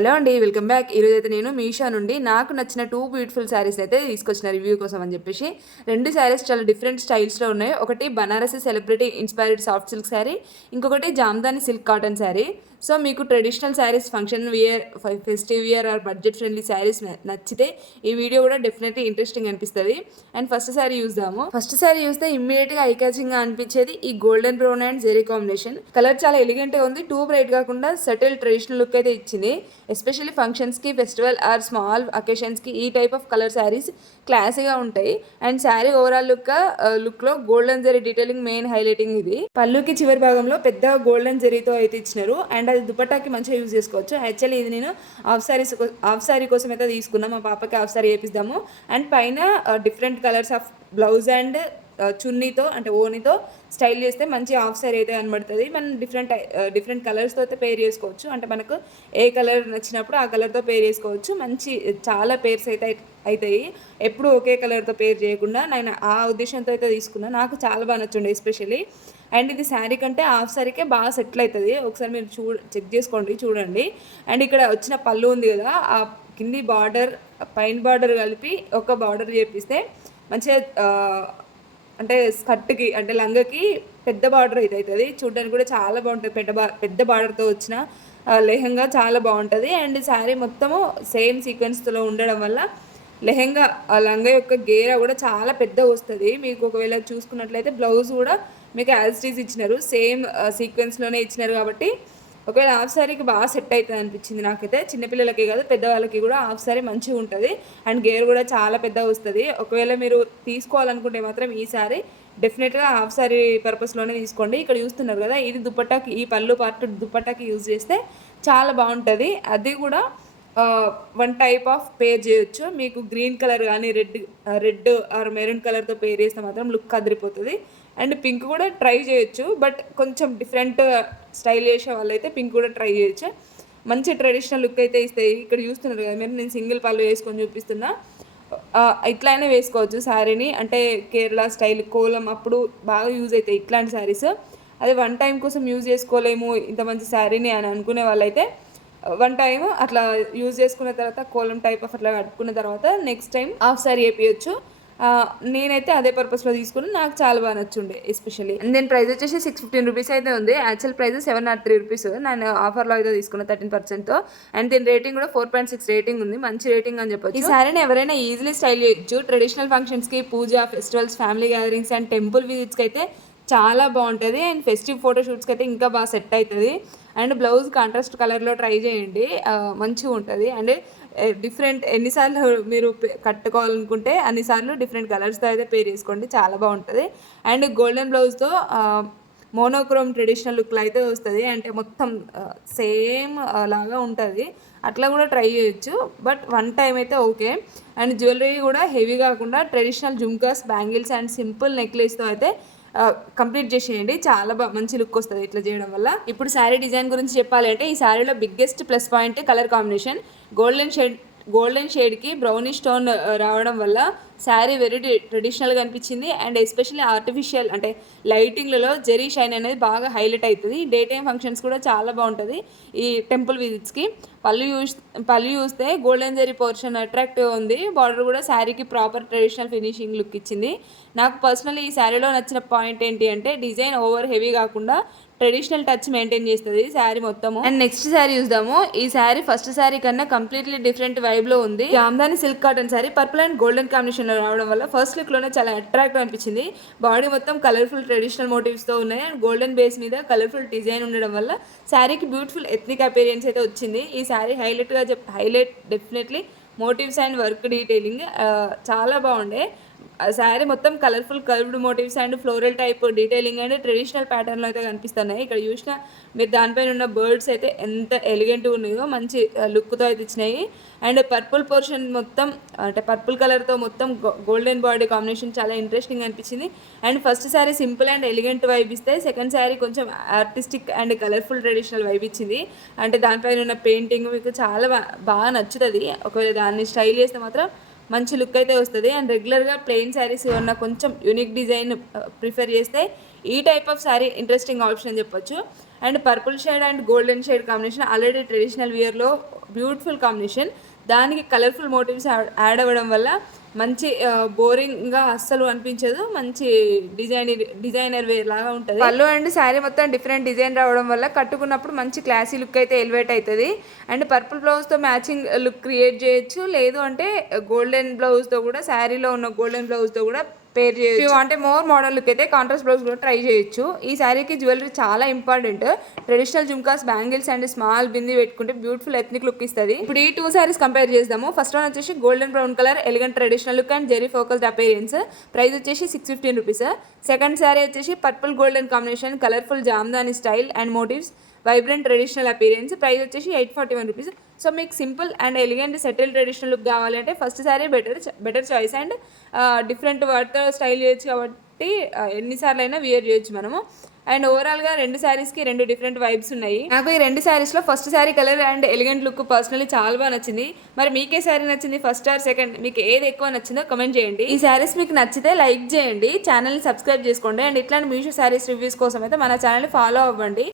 Hello అండి, welcome back. ఈరోజు అయితే నేను మీషో నుండి నాకు నచ్చిన 2 బ్యూటిఫుల్ శారీస్ అయితే తీసుకొచ్చిన రివ్యూ కోసం అని చెప్పేసి. 2 శారీస్ చాలా డిఫరెంట్ స్టైల్స్లో ఉన్నాయి. ఒకటి Banarasi celebrity inspired soft silk sari, ఇంకొకటి Jamdani silk cotton sari. So మీకు traditional saris, function wear, festive wear or budget friendly saris నచ్చితే ఈ వీడియో కూడా డెఫినెట్లీ ఇంట్రెస్టింగ్ అనిపిస్తుంది. అండ్ ఫస్ట్ శారీ చూద్దాము. ఫస్ట్ శారీ చూస్తే ఇమ్మీడియట్గా ఐ క్యాచింగ్ గా అనిపించేది ఈ golden brown and zari combination. Colour చాలా ఎలిగెంట్ గా ఉంది. టూ బ్రైట్ కాకుండా సెటిల్ ట్రెడిషనల్ లుక్ అయితే ఇచ్చింది. ఎస్పెషల్లీ ఫంక్షన్స్కి, ఫెస్టివల్ ఆర్ స్మాల్ అకేషన్స్కి ఈ టైప్ ఆఫ్ కలర్ శారీస్ క్లాసీగా ఉంటాయి. అండ్ శారీ ఓవరాల్ లుక్లో golden zari detailing main highlighting ఇది. పళ్ళుకి చివరి భాగంలో పెద్ద గోల్డెన్ జెరీతో అయితే ఇచ్చినారు. అండ్ అది దుపట్టాకి మంచిగా యూజ్ చేసుకోవచ్చు. యాక్చువల్లీ ఇది నేను హాఫ్ శారీ కోసం అయితే తీసుకున్నాం. మా పాపకి హాఫ్ శారీ వేపిద్దాము. అండ్ పైన different colours of blouse and చున్నీతో అంటే ఓనితో స్టైల్ చేస్తే మంచి హాఫ్ శారీ అయితే కనబడుతుంది. మనం డిఫరెంట్ కలర్స్తో అయితే పేర్ చేసుకోవచ్చు. అంటే మనకు ఏ కలర్ నచ్చినప్పుడు ఆ కలర్తో పేర్ చేసుకోవచ్చు. మంచి చాలా పేర్స్ అయితే అవుతాయి. ఎప్పుడు ఒకే కలర్తో పేర్ చేయకుండా నేను ఆ ఉద్దేశంతో అయితే తీసుకున్నాను. నాకు చాలా బాగా నచ్చుండే ఎస్పెషల్లీ. అండ్ ఇది శారీ కంటే హాఫ్ శారీకే బాగా సెటిల్ అవుతుంది. ఒకసారి మీరు చెక్ చేసుకోండి, చూడండి. అండ్ ఇక్కడ వచ్చిన పళ్ళు ఉంది కదా, ఆ కింది బార్డర్ పైన బార్డర్ కలిపి ఒక బార్డర్ చేపిస్తే మంచిగా అంటే స్కర్ట్కి అంటే లంగకి పెద్ద బార్డర్ అయితే అవుతుంది. చూడడానికి కూడా చాలా బాగుంటుంది. పెద్ద బార్డర్తో వచ్చిన లెహంగా చాలా బాగుంటుంది. అండ్ శారీ మొత్తము సేమ్ సీక్వెన్స్తో ఉండడం వల్ల లెహంగా లంగా యొక్క గేర కూడా చాలా పెద్ద వస్తుంది. మీకు ఒకవేళ చూసుకున్నట్లయితే బ్లౌజ్ కూడా మీకు యాజ్ ఇట్ ఈజ్ ఇచ్చినారు, సేమ్ సీక్వెన్స్లోనే ఇచ్చినారు. కాబట్టి ఒకవేళ హాఫ్ శారీకి బాగా సెట్ అవుతుంది అనిపించింది నాకైతే. చిన్నపిల్లలకి కాదు, పెద్దవాళ్ళకి కూడా హాఫ్ శారీ మంచిగా ఉంటుంది. అండ్ గేర్ కూడా చాలా పెద్దగా వస్తుంది. ఒకవేళ మీరు తీసుకోవాలనుకుంటే మాత్రం ఈ శారీ డెఫినెట్గా హాఫ్ శారీ పర్పస్లోనే తీసుకోండి. ఇక్కడ చూస్తున్నారు కదా, ఇది దుపట్టాకి, ఈ పళ్ళు పార్ట్ దుపట్టాకి యూజ్ చేస్తే చాలా బాగుంటుంది. అది కూడా వన్ టైప్ ఆఫ్ పేర్ చేయొచ్చు. మీకు గ్రీన్ కలర్ కానీ రెడ్ ఆర్ మెరూన్ కలర్తో పేర్ చేస్తే మాత్రం లుక్ అదిరిపోతుంది. అండ్ పింక్ కూడా ట్రై చేయొచ్చు, బట్ కొంచెం డిఫరెంట్ స్టైల్ చేసే వాళ్ళైతే పింక్ కూడా ట్రై చేయొచ్చు. మంచి ట్రెడిషనల్ లుక్ అయితే ఇస్తాయి. ఇక్కడ చూస్తున్నారు కదా మీరు, నేను సింగిల్ పళ్ళు వేసుకొని చూపిస్తున్నా. ఇట్లయినా వేసుకోవచ్చు శారీని. అంటే కేరళ స్టైల్ కోలం అప్పుడు బాగా యూజ్ అవుతాయి ఇట్లాంటి శారీస్. అదే వన్ టైం కోసం యూజ్ చేసుకోలేము ఇంత మంచి శారీని అని అనుకునే వాళ్ళైతే వన్ టైం అట్లా యూజ్ చేసుకున్న తర్వాత కోలం టైప్ ఆఫ్ అట్లా కట్టుకున్న తర్వాత నెక్స్ట్ టైం హాఫ్ శారీ వేయచ్చు. నేనైతే అదే పర్పస్లో తీసుకుని నాకు చాలా బాగా నచ్చుండే ఎస్పెషల్లీ. దీని ప్రైస్ వచ్చేసి 615 రూపీస్ అయితే ఉంది. Actual price 703 rupees. నేను ఆఫర్లో అయితే తీసుకున్న 13%తో. అండ్ దీని రేటింగ్ కూడా 4.6 రేటింగ్ ఉంది. మంచి రేటింగ్ అని చెప్పొచ్చు. ఈ శారీని ఎవరైనా ఈజీలీ స్టైల్ చేయొచ్చు. ట్రెడిషనల్ ఫంక్షన్స్కి, puja, festivals, family gatherings and temple విజిట్స్కి అయితే చాలా బాగుంటుంది. అండ్ ఫెస్టివ్ ఫోటోషూట్స్కి అయితే ఇంకా బాగా సెట్ అవుతుంది. అండ్ బ్లౌజ్ కాంట్రాస్ట్ కలర్లో ట్రై చేయండి, మంచిగా ఉంటుంది. అండ్ డిఫరెంట్ ఎన్నిసార్లు మీరు కట్టుకోవాలనుకుంటే అన్నిసార్లు డిఫరెంట్ కలర్స్తో అయితే పేర్ చేసుకోండి, చాలా బాగుంటుంది. అండ్ గోల్డెన్ బ్లౌజ్తో మోనోక్రోమ్ ట్రెడిషనల్ లుక్లో అయితే వస్తుంది. అంటే మొత్తం సేమ్ లాగా ఉంటుంది. అట్లా కూడా ట్రై చేయొచ్చు, బట్ వన్ టైం అయితే ఓకే. అండ్ జ్యువెలరీ కూడా హెవీ కాకుండా traditional jhumkas, bangles and simple నెక్లెస్తో అయితే కంప్లీట్ చేసేయండి. చాలా మంచి లుక్ వస్తుంది ఇట్లా చేయడం వల్ల. ఇప్పుడు శారీ డిజైన్ గురించి చెప్పాలి అంటే, ఈ శారీలో biggest plus point colour combination. Golden షేడ్కి బ్రౌనిష్ స్టోన్ రావడం వల్ల శారీ వెరీ ట్రెడిషనల్గా అనిపించింది. అండ్ ఎస్పెషల్లీ ఆర్టిఫిషియల్ అంటే లైటింగ్లలో జెరీ షైన్ అనేది బాగా హైలైట్ అవుతుంది. డే టైమ్ ఫంక్షన్స్ కూడా చాలా బాగుంటుంది ఈ టెంపుల్ విజిట్స్కి. పళ్ళు చూస్తే గోల్డెన్ జెరీ పోర్షన్ అట్రాక్టివ్గా ఉంది. బార్డర్ కూడా శారీకి ప్రాపర్ ట్రెడిషనల్ ఫినిషింగ్ లుక్ ఇచ్చింది. నాకు పర్సనల్లీ ఈ శారీలో నచ్చిన పాయింట్ ఏంటి అంటే, డిజైన్ ఓవర్ హెవీ కాకుండా ట్రెడిషనల్ టచ్ మెయింటైన్ చేస్తుంది శారీ మొత్తము. అండ్ నెక్స్ట్ శారీ చూద్దాము. ఈ శారీ ఫస్ట్ శారీ కన్నా కంప్లీట్లీ డిఫరెంట్ వైబ్లో ఉంది. Jamdani silk cotton sari purple and golden కాంబినేషన్లో రావడం వల్ల ఫస్ట్ లుక్లోనే చాలా అట్రాక్టివ్ అనిపించింది. బాడీ మొత్తం కలర్ఫుల్ ట్రెడిషనల్ మోటివ్స్తో ఉన్నాయి. అండ్ గోల్డెన్ బేస్ మీద కలర్ఫుల్ డిజైన్ ఉండడం వల్ల శారీకి బ్యూటిఫుల్ ఎథ్నిక్ అపీరియన్స్ అయితే వచ్చింది. ఈ sari highlight definitely motifs and work detailing చాలా బాగుండే. శారీ మొత్తం colourful curved motifs and floral type detailing and traditional ప్యాటర్న్లో అయితే కనిపిస్తున్నాయి. ఇక్కడ చూసిన మీరు దానిపైన ఉన్న బర్డ్స్ అయితే ఎంత ఎలిగెంట్గా ఉన్నాయో, మంచి లుక్తో అయితే ఇచ్చినాయి. అండ్ పర్పుల్ పోర్షన్ మొత్తం అంటే పర్పుల్ కలర్తో మొత్తం గోల్డెన్ బాడీ కాంబినేషన్ చాలా ఇంట్రెస్టింగ్ అనిపించింది. And first sari simple and elegant vibe ఇస్తే, సెకండ్ శారీ కొంచెం artistic and colourful traditional vibe ఇచ్చింది. అంటే దానిపైన ఉన్న పెయింటింగ్ మీకు చాలా బాగా నచ్చుతుంది. ఒకవేళ దాన్ని స్టైల్ చేస్తే మాత్రం మంచి లుక్ అయితే వస్తుంది. అండ్ రెగ్యులర్గా ప్లెయిన్ శారీస్ ఏమన్నా కొంచెం యూనిక్ డిజైన్ ప్రిఫర్ చేస్తే ఈ type of sari interesting option చెప్పొచ్చు. And purple shade and golden shade combination already traditional వేర్లో బ్యూటిఫుల్ కాంబినేషన్. దానికి కలర్ఫుల్ మోటివ్స్ యాడ్ అవ్వడం వల్ల మంచి బోరింగ్గా అస్సలు అనిపించదు. మంచి డిజైనర్ వేర్ లాగా ఉంటుంది. పళ్ళు అండ్ శారీ మొత్తం డిఫరెంట్ డిజైన్ రావడం వల్ల కట్టుకున్నప్పుడు మంచి క్లాసీ లుక్ అయితే ఎలివేట్ అవుతుంది. అండ్ పర్పుల్ బ్లౌజ్తో మ్యాచింగ్ లుక్ క్రియేట్ చేయొచ్చు, లేదు అంటే గోల్డెన్ బ్లౌజ్తో కూడా, శారీలో ఉన్న గోల్డెన్ బ్లౌజ్తో కూడా పేర్ చేయొచ్చు. అంటే మోర్ మోడల్ లుక్ అయితే కాంట్రాస్ట్ బ్లౌజ్ కూడా ట్రై చేయొచ్చు. ఈ శారీకి జ్యువెలరీ చాలా important. Traditional jhumkas, bangles and small bindi పెట్టుకుంటే బ్యూటిఫుల్ ఎథ్నిక్ లుక్ ఇస్తుంది. ఇప్పుడు ఈ 2 సారీస్ కంపేర్ చేద్దాము. ఫస్ట్ వన్ వచ్చేసి golden brown colour, elegant traditional look and zari focused appearance. Price వచ్చేసి 615 రూపీస్. సెకండ్ శారీ వచ్చేసి purple golden combination, colourful Jamdani style and motifs, vibrant traditional appearance. Price వచ్చేసి 841 rupees. So మీకు simple and elegant subtle traditional look కావాలంటే first sari better choice. And different వర్క్తో style చేయొచ్చు కాబట్టి ఎన్నిసార్లు అయినా వియర్ చేయొచ్చు మనము. అండ్ ఓవరాల్గా 2 శారీస్కి 2 డిఫరెంట్ వైబ్స్ ఉన్నాయి. నాకు ఈ 2 శారీస్లో first sari colour and elegant look personally చాలా బాగా నచ్చింది. మరి మీకే శారీ నచ్చింది, ఫస్ట్ ఆర్ సెకండ్, మీకు ఏది ఎక్కువ నచ్చిందో కమెంట్ చేయండి. ఈ శారీస్ మీకు నచ్చితే లైక్ చేయండి, ఛానల్ని సబ్స్క్రైబ్ చేసుకోండి. అండ్ ఇట్లాంటి మీషో శారీస్ రివ్యూస్ కోసం అయితే మన ఛానల్ని ఫాలో అవ్వండి.